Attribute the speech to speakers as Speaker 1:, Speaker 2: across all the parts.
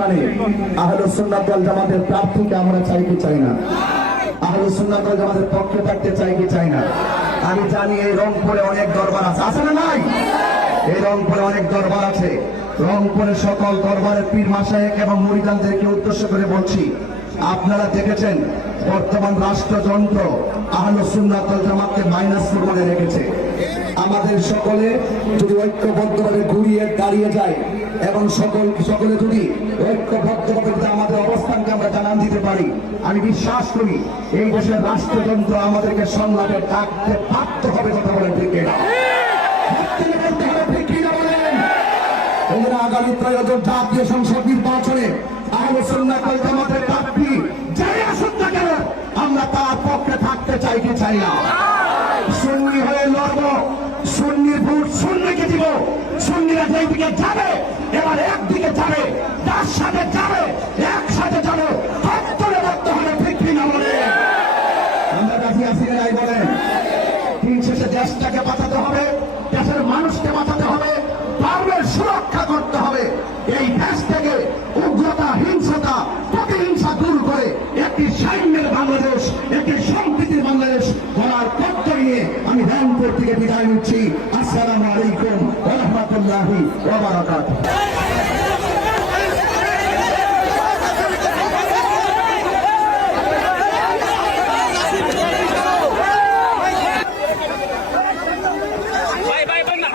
Speaker 1: মানে আহলে সুন্নাত ওয়াল জামাতের প্রার্থীকে আমরা চাই কি চাই না? আহলে সুন্নাত ওয়াল জামাতের পক্ষে থাকতে চাই কি চাই না? আমি জানি এই রংপুরে অনেক দরবার আছে। আছে না নাই? এই রংপুরে অনেক দরবার আছে। সকল দরবারের পীর মাসায়েক এবং মুরিদানদেরকে উদ্দেশ্য করে বলছি, আপনারা দেখেছেন, বর্তমান রাষ্ট্রযন্ত্র আহলে সুন্নাত ওয়াল জামাতকে মাইনাস রেখেছে। আমাদের সকলে যদি ঐক্যবদ্ধভাবে ঘুরিয়ে দাঁড়িয়ে যায় এবং সকল সকলে যদি ঐক্যবদ্ধভাবে আমাদের অবস্থানকে আমরা জানান দিতে পারি, আমি বিশ্বাস করি এই দেশের রাষ্ট্রযন্ত্র আমাদেরকে সংলাপে ডাকতে বাধ্য হবে কথা বলেন ঠিক আগামী জাতীয় সংসদ নির্বাচনে প্রার্থী যাই আসুন না কেন, আমরা তার পক্ষে থাকতে চাই কি চাই না। সুন্নি হয়ে লড়ব সুন্নির ভোট সুন্নিকে দিব, সুন্নিরা যেই দিকে যাবে এবার একদিকে যাবে, তার সাথে যাবে, একসাথে যাবে ভক্তরে ভক্ত হবে কিনা বলে? আমরা কাছে আসি নাই বলেন দিন শেষে দেশটাকে বাঁচাতে হবে, দেশের মানুষকে বাঁচাতে হবে ধর্মের সুরক্ষা করতে হবে। এই দেশ থেকে উগ্রতা, হিংসতা, প্রতিহিংসা দূর করে একটি সৈন্যের বাংলাদেশ, একটি সম্প্রীতির বাংলাদেশ গড়ার তত্ত্ব নিয়ে আমি রংপুর থেকে বিদায় নিচ্ছি। আসসালামু আলাইকুম। রহমতুল্লাহি ওবারাকাত
Speaker 2: ভাই ভাই ভাই না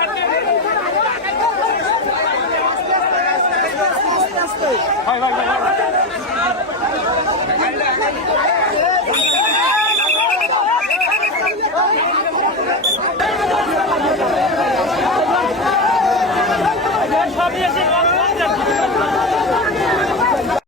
Speaker 2: Vamos,